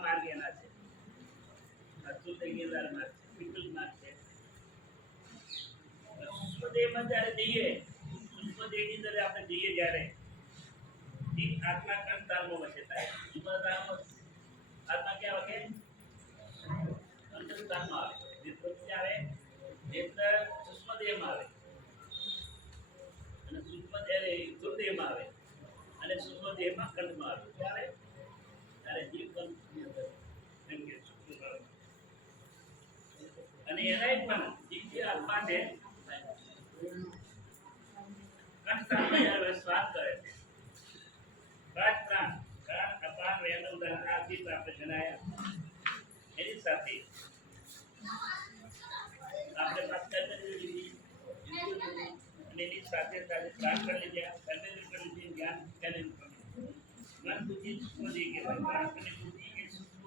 માર્ગ એના છે. સૂક્ષ્મદેહમાં જઈએ જ્યારે એ આત્મા થાય. આત્મા ક્યાં વસે? અંતરસ્થાનમાં આવે. નેત્ર ક્યાં આવે નેત્ર સૂક્ષ્મદેહમાં આવે. અને સૂક્ષ્મ દેહ દુર્દેહમાં આવે. અને સૂક્ષ્મ દેહમાં કંઠમાં આવે. ત્યારે જીવ કંઠની અંદર એમ કે સૂક્ષ્મ ભાવ. અને એનાય પણ જીવ જે આત્મા છે કંઠસ્થાનમાં જ્યારે શ્વાસ કરે છે શ્વાસ પ્રાણ પ્રાણ અપાન વેદન ઉદાહરણ આ જીવ આપણે જણાયા એની સાથે આપણે વાત કરી લીધી અને એની સાથે સાથે પ્રાણ કરી લીધા કન્ટેનર કરી લીધી જ્ઞાન કન્ટેનર કરી લીધું મન બુદ્ધિ સૂક્ષ્મ દેહ કહેવાય પ્રાણ અને બુદ્ધિ એ સૂક્ષ્મ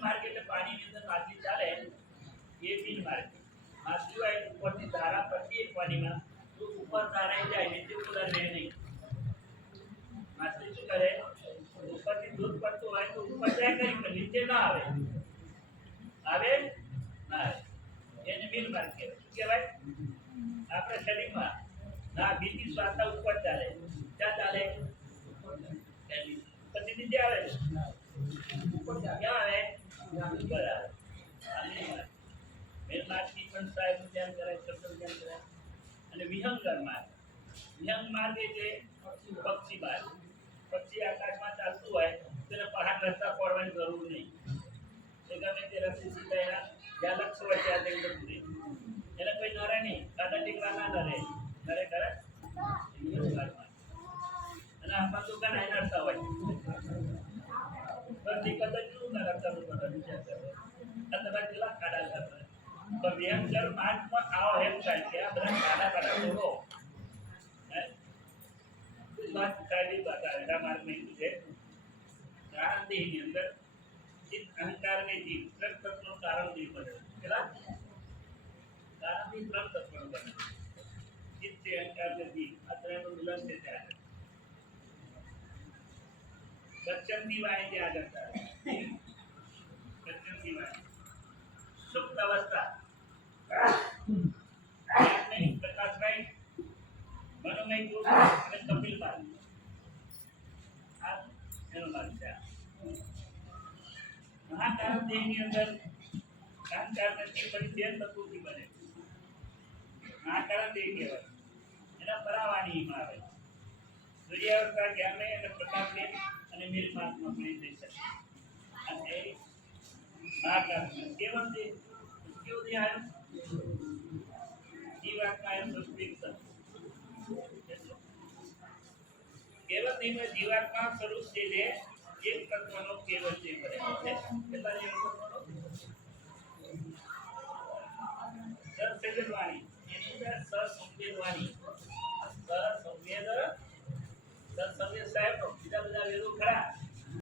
માર્ગ એટલે પાણીની અંદર માછલી ચાલે, એ મિલ માર્ગ. માછલી હોય ધારા પડતી એક પાણીમાં, તો ઉપર ધારાઈ જાય, નીચે ઉતર રહે નહીં. માછલી શું કરે? દૂધ પડતું હોય તો ઉપર જાય કરી નીચે ના આવે. આવે? ના એને મિલ માર્ગ કહેવાય. શું કહેવાય? આપણા શરીરમાં ના બીજી શ્વાસા ઉપર ચાલે. ક્યાં ચાલે? પછી નીચે આવે. ક્યાં આવે? ઉપર પણ સાહેબ ધ્યાન કરાય શબ્દનું ધ્યાન અને વિહંગર માર્ગ. વિહંગ માર્ગ એટલે પક્ષી માર્ગ. પક્ષી આકાશમાં ચાલતું હોય તેને પહાડ રસ્તા પડવાની જરૂર નહીં એ ગમે તે રસ્તે સીધા એના જ્યાં લક્ષ્ય હોય ત્યાં જઈને જતું રહે. એને કોઈ નરે નહીં કાંટા ટીકવા ના નરે નરે કરે એ વિહંગ માર્ગમાં. અને આમાં તો ઘણા એના અડતા હોય બધી કદર શું કરે કરવું પડે વિચાર કરે આ તમારે કેટલા ખાડા કરતા તો વિહંગર માર્ગમાં આવો એમ થાય કે આ બધા ખાડા ખાડા તોડો હે? એ વાત સારી વાત આવે આ માર્ગમાં એવું છે કારણ દેહની અંદર ચિત્ત અહંકાર ને જીવ ત્રણ તત્વનું કારણ દેહ બને કેટલા કારણ દેહ ત્રણ તત્વનું બને ચિત્ત અહંકાર ને જીવ આ ત્રણનું મિલન છે ત્યારે સત્સંગની વાય ત્યાં જતા સત્સંગની વાય સુપ્ત અવસ્થા પ્રકાશભાઈ મનોમય પુરુષ અને કપિલ માર્ગ આ એનો માર્ગ છે આ. મહાકારણ દેહની અંદર સંસ્કાર નથી પછી તેર તત્વોથી બને. મહાકારણ દેહ કહેવાય. એના પરાવાણીમાં આવે. સૂર્યાવસ્થા જ્ઞાને અને પ્રકાશમય અને નિર્માત્મક મય થઈ શકે. અને એ મહાકારણ કેવલ દેહ કેવું દેહ જીવાત્મા એમ સ્વસ્તિક કેવલ દેહમાં જીવાત્મા સ્વરૂપ જે એક તત્વનો બનેલો છે